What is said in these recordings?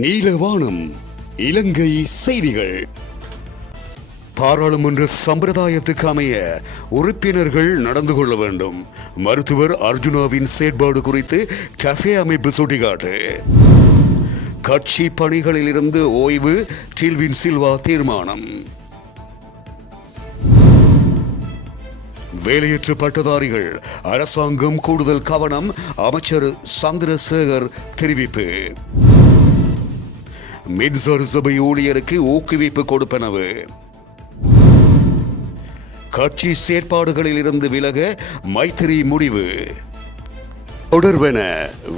நீலவானம் இலங்கை செய்திகள். பாராளுமன்ற சம்பிரதாயத்துக்கு அமைய உறுப்பினர்கள் நடந்து கொள்ள வேண்டும். மருத்துவர் அர்ஜுனாவின் செயற்பாடு குறித்து கஃபே அமைப்பு சுட்டிக்காட்டு. கட்சி பணிகளில் இருந்து ஓய்வு டில்வின் சில்வா தீர்மானம். வேலையற்ற பட்டதாரிகள் அரசாங்கம் கூடுதல் கவனம், அமைச்சர் சந்திரசேகர் தெரிவிப்பு. மின்சார சபை ஊழியருக்கு ஊக்குவிப்பு கொடுப்பனவு. கட்சி செயற்பாடுகளில் இருந்து விலக மைத்திரி முடிவு. தொடர்வென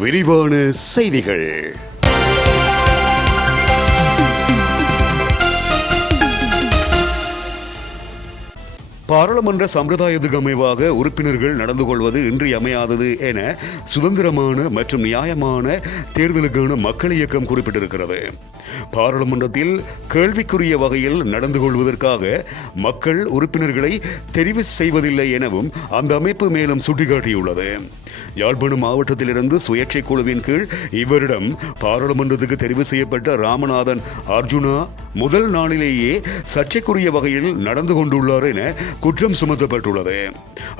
விரிவான செய்திகள். பாராளுமன்ற சம்பிரதாயத்துக்கு அமைவாக உறுப்பினர்கள் நடந்து கொள்வது இன்றியமையாதது என சுதந்திரமான மற்றும் நியாயமான தேர்தலுக்கான மக்கள் இயக்கம் குறிப்பிட்டிருக்கிறது. பாராளுமன்றத்தில் கேள்விக்குரிய வகையில் நடந்து கொள்வதற்காக மக்கள் உறுப்பினர்களை தெரிவு செய்வதில்லை எனவும் அந்த அமைப்பு மேலும் சுட்டிக்காட்டியுள்ளது. யாழ்ப்பாணம் மாவட்டத்திலிருந்து சுயேட்சை குழுவின் கீழ் இவரிடம் பாராளுமன்றத்துக்கு தெரிவு செய்யப்பட்ட ராமநாதன் அர்ஜுனா முதல் நாளிலேயே சர்ச்சைக்குரிய வகையில் நடந்து கொண்டுள்ளார் என குற்றம் சுமத்தப்பட்டுள்ளது.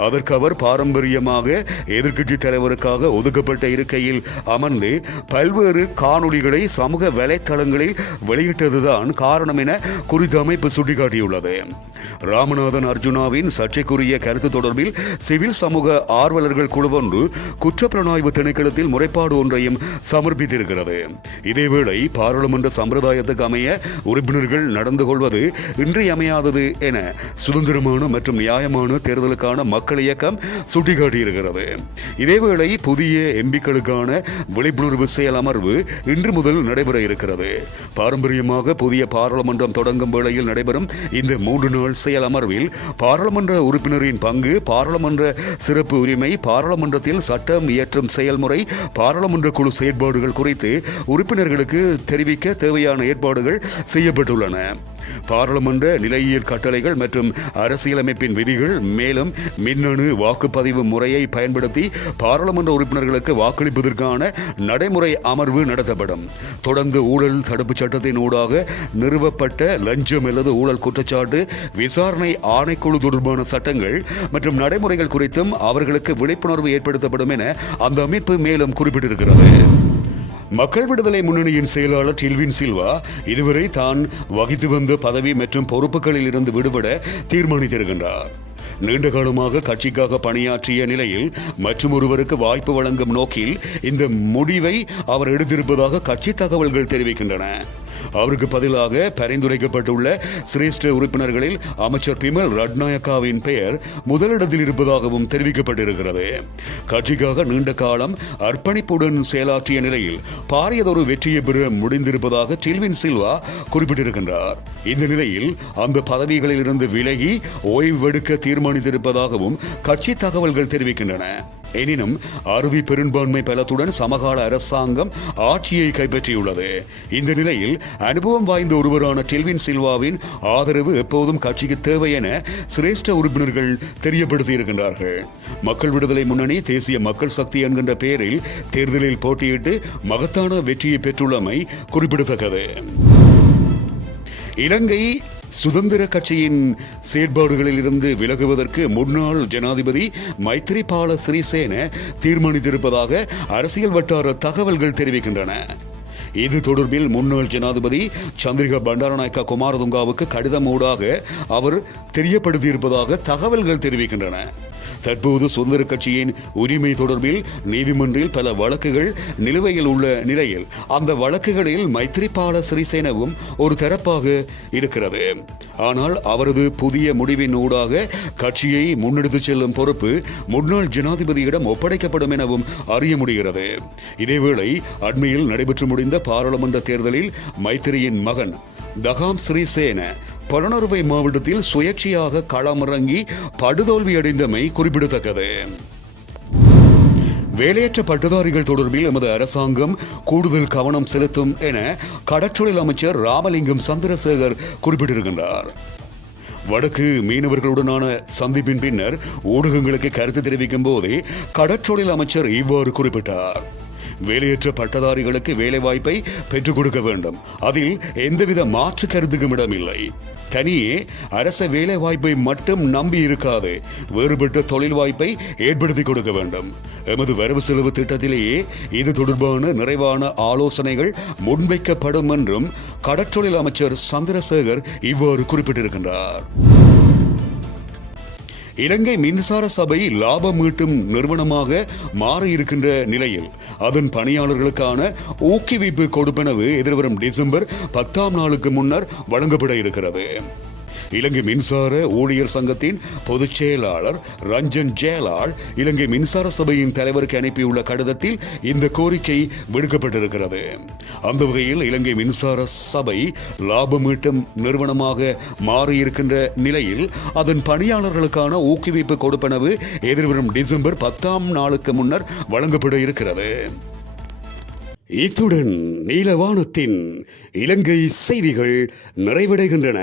அதற்கு அவர் பாரம்பரியமாக எதிர்க்கட்சி தலைவருக்காக ஒதுக்கப்பட்ட இருக்கையில் அமர்ந்து பல்வேறு காணொளிகளை சமூக வலைத்தளங்களில் வெளியிட்டதுதான் காரணம் என குறித்த அமைப்பு சுட்டிக்காட்டியுள்ளது. ராமநாதன் அர்ஜுனாவின் சர்ச்சைக்குரிய கருத்து தொடர்பில் சிவில் சமூக ஆர்வலர்கள் குழுவொன்று குற்றப்புலனாய்வு திணைக்களத்தில் முறைப்பாடு ஒன்றையும் சமர்ப்பித்திருக்கிறது. இதேவேளை பாராளுமன்ற சம்பிரதாயத்துக்கு அமைய உறுப்பினர்கள் நடந்து கொள்வது இன்றியமையாதது என சுதந்திரமான மற்றும் நியாயமான தேர்தலுக்கான மக்கள் இயக்கம் சுட்டிக்காட்டியிருக்கிறது. இதேவேளை புதிய எம்பிக்களுக்கான விழிப்புணர்வு செயல் அமர்வு இன்று முதல் நடைபெற இருக்கிறது. பாரம்பரியமாக புதிய பாராளுமன்றம் தொடங்கும் வேளையில் நடைபெறும் இந்த 3 நாள் செயல் அமர்வில் பாராளுமன்ற உறுப்பினரின் பங்கு, பாராளுமன்ற சிறப்பு உரிமை, பாராளுமன்றத்தில் சட்டம் இயற்றும் செயல்முறை, பாராளுமன்ற குழு செயற்பாடுகள் குறித்து உறுப்பினர்களுக்கு தெரிவிக்க தேவையான ஏற்பாடுகள் செய்யப்பட்டுள்ளன. பாராளுமன்ற நிலையியல் கட்டளைகள் மற்றும் அரசியலமைப்பின் விதிகள், மேலும் மின்னணு வாக்குப்பதிவு முறையை பயன்படுத்தி பாராளுமன்ற உறுப்பினர்களுக்கு வாக்களிப்பதற்கான நடைமுறை அமர்வு நடத்தப்படும். தொடர்ந்து ஊழல் தடுப்பு சட்டத்தின் ஊடாக நிறுவப்பட்ட லஞ்சம் அல்லது ஊழல் குற்றச்சாட்டு விசாரணை ஆணைக்குழு தொடர்பான சட்டங்கள் மற்றும் நடைமுறைகள் குறித்தும் அவர்களுக்கு விழிப்புணர்வு ஏற்படுத்தப்படும் என அந்த அமைப்பு மேலும் குறிப்பிட்டிருக்கிறது. மக்கள் விடுதலை முன்னணியின் செயலாளர் டில்வின் சில்வா இதுவரை தான் வகித்து வந்த பதவி மற்றும் பொறுப்புகளில் இருந்து விடுபட தீர்மானித்திருக்கின்றார். நீண்ட காலமாக கட்சிக்காக பணியாற்றிய நிலையில் மற்றும் ஒருவருக்கு வாய்ப்பு வழங்கும் நோக்கில் இந்த முடிவை அவர் எடுத்திருப்பதாக கட்சி தகவல்கள் தெரிவிக்கின்றன. அவருக்கு பதிலாக பரிந்துரைக்கப்பட்டுள்ள சிரேஷ்ட உறுப்பினர்களில் அமைச்சர் பிமல் ரட்நாயக்காவின் பெயர் முதலிடத்தில் இருப்பதாகவும் தெரிவிக்கப்பட்டிருக்கிறது. கட்சிக்காக நீண்ட காலம் அர்ப்பணிப்புடன் செயலாற்றிய நிலையில் பாரியதொரு வெற்றியை பெற முடிந்திருப்பதாக டில்வின் சில்வா குறிப்பிட்டிருக்கின்றார். இந்த நிலையில் அந்த பதவிகளில் இருந்து விலகி ஓய்வெடுக்க தீர்மானித்திருப்பதாகவும் கட்சி தகவல்கள் தெரிவிக்கின்றன. எனினும் அறுதி பெரும்பான்மை பலத்துடன் சமகால அரசாங்கம் ஆட்சியை கைப்பற்றியுள்ளது. இந்த நிலையில் அனுபவம் வாய்ந்த ஒருவரான டில்வின் சில்வாவின் ஆதரவு எப்போதும் கட்சிக்கு தேவை என சிரேஷ்ட உறுப்பினர்கள் தெரியப்படுத்தியிருக்கின்றார்கள். மக்கள் விடுதலை முன்னணி தேசிய மக்கள் சக்தி என்கின்ற பெயரில் தேர்தலில் போட்டியிட்டு மகத்தான வெற்றியை பெற்றுள்ளமை குறிப்பிடத்தக்கது. இலங்கை சுதந்திர கட்சியின் செயற்பாடுகளில் இருந்து விலகுவதற்கு முன்னாள் ஜனாதிபதி மைத்திரிபால சிறிசேன தீர்மானித்திருப்பதாக அரசியல் வட்டார தகவல்கள் தெரிவிக்கின்றன. இது தொடர்பில் முன்னாள் ஜனாதிபதி சந்திரிகா பண்டாரநாயக்கா குமாரதுங்காவுக்கு கடிதம் ஊடாக அவர் தெரியப்படுத்தியிருப்பதாக தகவல்கள் தெரிவிக்கின்றன. தற்போது சுதந்திர கட்சியின் உரிமை தொடர்பில் நீதிமன்றில் பல வழக்குகள் நிலுவையில் உள்ள நிலையில் அந்த வழக்குகளில் மைத்திரிபால சிறிசேனவும் ஒரு தரப்பாக இருக்கிறது. ஆனால் அவரது புதிய முடிவின் ஊடாக கட்சியை முன்னெடுத்துச் செல்லும் பொறுப்பு முன்னாள் ஜனாதிபதியிடம் ஒப்படைக்கப்படும் எனவும் அறிய முடிகிறது. இதேவேளை அண்மையில் நடைபெற்று முடிந்த பாராளுமன்ற தேர்தலில் மைத்திரியின் மகன் தகாம் சிறிசேன புலனறுவை மாவட்டத்தில் சுயேட்சையாக களமிறங்கி படுதோல்வியடைந்தமை குறிப்பிடத்தக்கது. வேலையற்ற பட்டதாரிகள் தொடர்பில் எமது அரசாங்கம் கூடுதல் கவனம் செலுத்தும் என கடற்றொழில் அமைச்சர் ராமலிங்கம் சந்திரசேகர் குறிப்பிட்டிருக்கின்றார். வடக்கு மீனவர்களுடனான சந்திப்பின் பின்னர் ஊடகங்களுக்கு கருத்து தெரிவிக்கும் போதே கடற்றொழில் அமைச்சர் இவ்வாறு குறிப்பிட்டார். வேலையற்ற பட்டதாரிகளுக்கு வேலைவாய்ப்பை பெற்றுக் கொடுக்க வேண்டும். அதில் எந்தவித மாற்று கருத்துக்கும் இடமில்லை. தனியே அரச வேலை வாய்ப்பை மட்டும் நம்பி இருக்காது, வேறுபட்ட தொழில் வாய்ப்பை ஏற்படுத்தி கொடுக்க வேண்டும். எமது வரவு செலவு திட்டத்திலேயே இது தொடர்பான நிறைவான ஆலோசனைகள் முன்வைக்கப்படும் என்றும் கடற்றொழில் அமைச்சர் சந்திரசேகர் இவ்வாறு குறிப்பிட்டிருக்கின்றார். இலங்கை மின்சார சபை லாபம் ஈட்டும் நிறுவனமாக மாறியிருக்கின்ற நிலையில் அதன் பணியாளர்களுக்கான ஊக்குவிப்பு கொடுப்பனவு எதிர்வரும் டிசம்பர் 10 முன்னர் வழங்கப்பட இருக்கிறது. இலங்கை மின்சார ஊழியர் சங்கத்தின் பொதுச் செயலாளர் ரஞ்சன் ஜெயலால் இலங்கை மின்சார சபையின் தலைவருக்கு அனுப்பியுள்ள கடிதத்தில் இந்த கோரிக்கை விடுக்கப்பட்டிருக்கிறது. அந்த வகையில் இலங்கை மின்சார சபை லாபம் ஈட்டும் நிறுவனமாக மாறியிருக்கின்ற நிலையில் அதன் பணியாளர்களுக்கான ஊக்குவிப்பு கொடுப்பனவு எதிர்வரும் டிசம்பர் 10 முன்னர் வழங்கப்பட இருக்கிறது. இத்துடன் நீலவானத்தின் இலங்கை செய்திகள் நிறைவடைகின்றன.